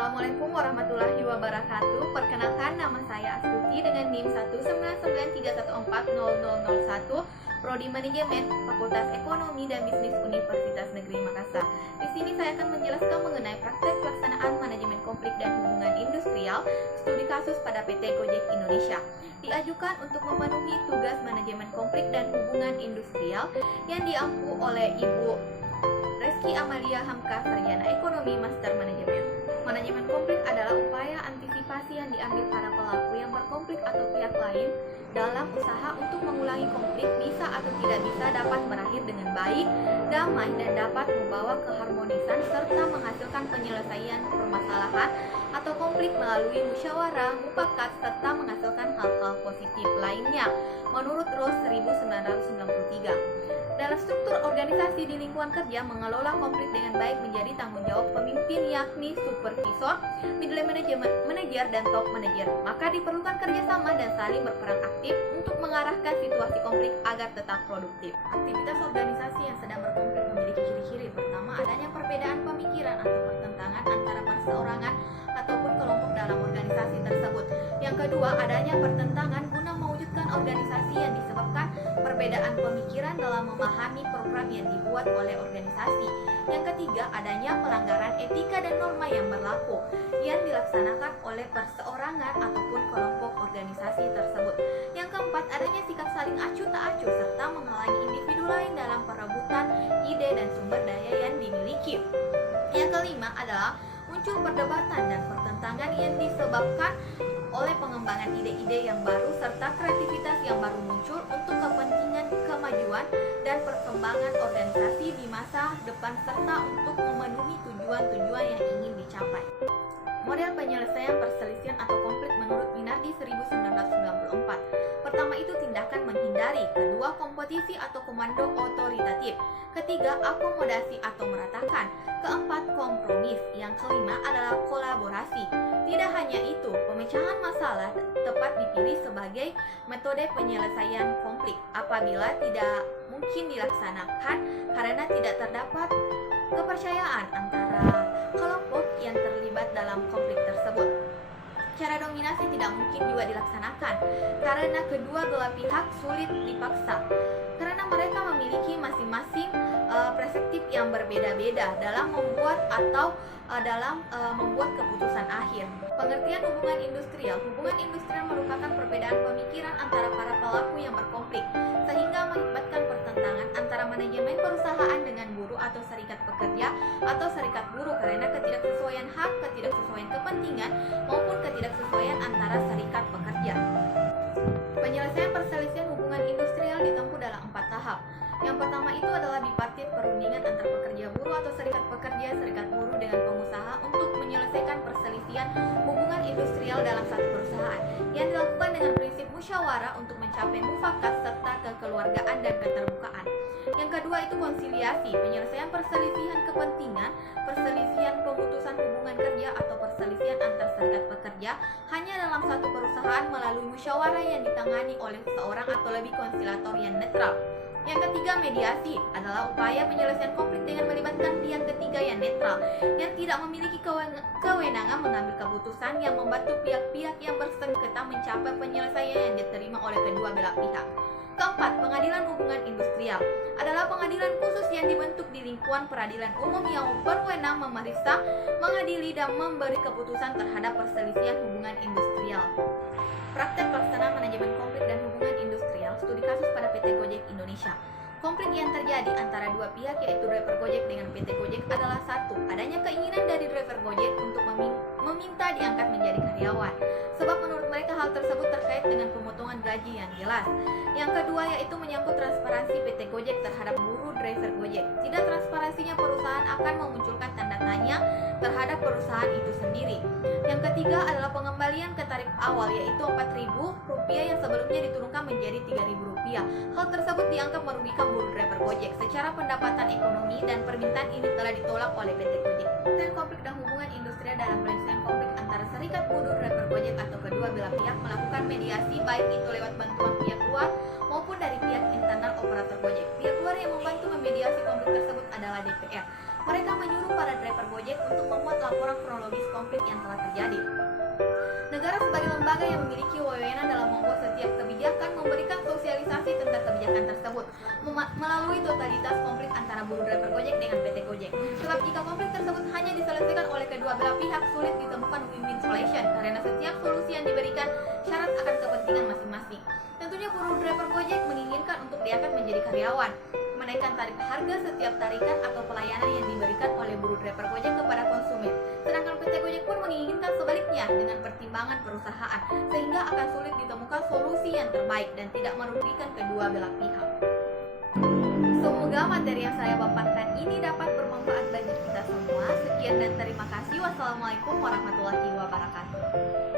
Assalamualaikum warahmatullahi wabarakatuh. Perkenalkan, nama saya Astuti dengan NIM 19931400001, Prodi Manajemen, Fakultas Ekonomi dan Bisnis Universitas Negeri Makassar. Di sini saya akan menjelaskan mengenai praktek pelaksanaan manajemen konflik dan hubungan industrial, studi kasus pada PT Gojek Indonesia. Diajukan untuk memenuhi tugas manajemen konflik dan hubungan industrial yang diampu oleh Ibu Reski Amalia Hamka, Sarjana Ekonomi Master Manajemen. Manajemen konflik adalah upaya antisipasi yang diambil para pelaku yang berkonflik atau pihak lain dalam usaha untuk mengulangi konflik bisa atau tidak bisa dapat berakhir dengan baik, damai, dan dapat membawa keharmonisan serta menghasilkan penyelesaian permasalahan atau konflik melalui musyawarah, mufakat, serta menghasilkan hal-hal positif lainnya menurut ROS 1993. Dalam struktur organisasi di lingkungan kerja, mengelola konflik dengan baik menjadi tanggung jawab pemimpin, yakni supervisor, middle manager, dan top manager. Maka diperlukan kerjasama dan saling berperan aktif untuk mengarahkan situasi konflik agar tetap produktif. Aktivitas organisasi yang sedang berkonflik memiliki ciri-ciri. Pertama, adanya perbedaan pemikiran atau pertentangan antara perseorangan ataupun kelompok dalam organisasi tersebut. Yang kedua, adanya pertentangan guna mewujudkan organisasi yang disebabkan perbedaan pemikiran dalam memahami program yang dibuat oleh organisasi. Yang ketiga, adanya pelanggaran etika dan norma yang berlaku yang dilaksanakan oleh perseorangan ataupun kelompok organisasi tersebut. Yang keempat, adanya sikap saling acuh tak acuh serta menghalangi individu lain dalam perebutan ide dan sumber daya yang dimiliki. Yang kelima adalah muncul perdebatan dan pertentangan yang disebabkan oleh pengembangan ide-ide yang baru serta kreativitas yang baru muncul untuk kepentingan kemajuan dan perkembangan organisasi di masa depan serta untuk memenuhi tujuan-tujuan yang ingin dicapai. Model penyelesaian perselisihan atau konflik menurut Minardi 1994. Pertama itu tindakan menghindari, kedua kompetisi atau komando otoritatif, ketiga akomodasi atau meratakan, keempat kompromis, yang kelima adalah kolaborasi. Tidak hanya itu, pemecahan masalah tepat dipilih sebagai metode penyelesaian konflik apabila tidak mungkin dilaksanakan karena tidak terdapat kepercayaan antara kelompok yang terlibat dalam konflik tersebut. Cara dominasi tidak mungkin juga dilaksanakan karena kedua belah pihak sulit dipaksa karena mereka memiliki masing-masing perspektif yang berbeda-beda dalam membuat atau dalam membuat keputusan akhir. Pengertian hubungan industrial. Hubungan industrial merupakan perbedaan pemikiran antara para pelaku yang berkonflik sehingga mengakibatkan pertentangan antara manajemen perusahaan dengan buruh atau serikat pekerja atau serikat buruh karena ketidaksesuaian hak, ketidaksesuaian kepentingan maupun ketidaksesuaian antara serikat pekerja. Penyelesaian perselisihan hubungan industrial ditempuh dalam 4 tahap. Yang pertama itu adalah bipartit perundingan antar pekerja buruh atau serikat pekerja, serikat buruh dengan pengusaha untuk menyelesaikan perselisihan hubungan industrial dalam satu perusahaan yang dilakukan dengan prinsip musyawarah untuk mencapai mufakat serta kekeluargaan dan keterbukaan. Yang kedua itu konsiliasi, penyelesaian perselisihan kepentingan, perselisihan pemutusan hubungan kerja atau perselisihan antar serikat pekerja hanya dalam satu perusahaan melalui musyawarah yang ditangani oleh seorang atau lebih konsilator yang netral. Yang ketiga, mediasi adalah upaya penyelesaian konflik dengan melibatkan pihak ketiga yang netral yang tidak memiliki kewenangan mengambil keputusan yang membantu pihak-pihak yang bersengketa mencapai penyelesaian yang diterima oleh kedua belah pihak. Keempat, pengadilan hubungan industrial adalah pengadilan khusus yang dibentuk di lingkungan peradilan umum yang berwenang memeriksa, mengadili, dan memberi keputusan terhadap perselisihan hubungan industrial. Praktek pelaksanaan manajemen konflik dan hubungan industrial, studi kasus pada PT Gojek Indonesia. Konflik yang terjadi antara dua pihak yaitu driver Gojek dengan PT Gojek adalah satu, adanya keinginan dari driver Gojek untuk meminta diangkat menjadi karyawan sebab menurut mereka hal tersebut terkait dengan pemotongan gaji yang jelas. Yang kedua yaitu menyangkut transparansi PT Gojek terhadap buruh driver Gojek. Tidak transparansinya perusahaan akan memunculkan tanda tanya terhadap perusahaan itu sendiri. Yang ketiga adalah pengembalian ke tarif awal yaitu Rp4.000 yang sebelumnya diturunkan menjadi Rp3.000. Hal tersebut dianggap merugikan buruh driver Gojek. Secara pendapatan ekonomi dan permintaan ini telah ditolak oleh PT Gojek. Dan konflik dan hubungan industrial dalam penyelesaian konflik antara serikat buruh driver Gojek atau kedua belah pihak melakukan mediasi baik itu lewat bantuan pihak luar maupun dari pihak internal operator Gojek. Pihak luar yang membantu memediasi konflik tersebut adalah DPR. Mereka menyuruh para driver Gojek untuk membuat laporan kronologis konflik yang telah terjadi. Negara sebagai lembaga yang memiliki wewenang dalam membuat setiap kebijakan memberikan sosialisasi tentang kebijakan tersebut melalui totalitas konflik antara buruh driver Gojek dengan PT Gojek. Sebab jika konflik tersebut hanya diselesaikan oleh kedua belah pihak, sulit ditemukan win-win solution karena setiap solusi yang diberikan syarat akan kepentingan masing-masing. Tentunya buruh driver Gojek menginginkan untuk diangkat menjadi karyawan, menaikkan tarif harga setiap tarikan atau pelayanan yang diberikan oleh buruh driver Gojek kepada konsumen. Sedangkan PT Gojek pun menginginkan sebaliknya dengan pertimbangan perusahaan, sehingga akan sulit ditemukan solusi yang terbaik dan tidak merugikan kedua belah pihak. Semoga materi yang saya paparkan ini dapat bermanfaat bagi kita semua. Sekian dan terima kasih. Wassalamualaikum warahmatullahi wabarakatuh.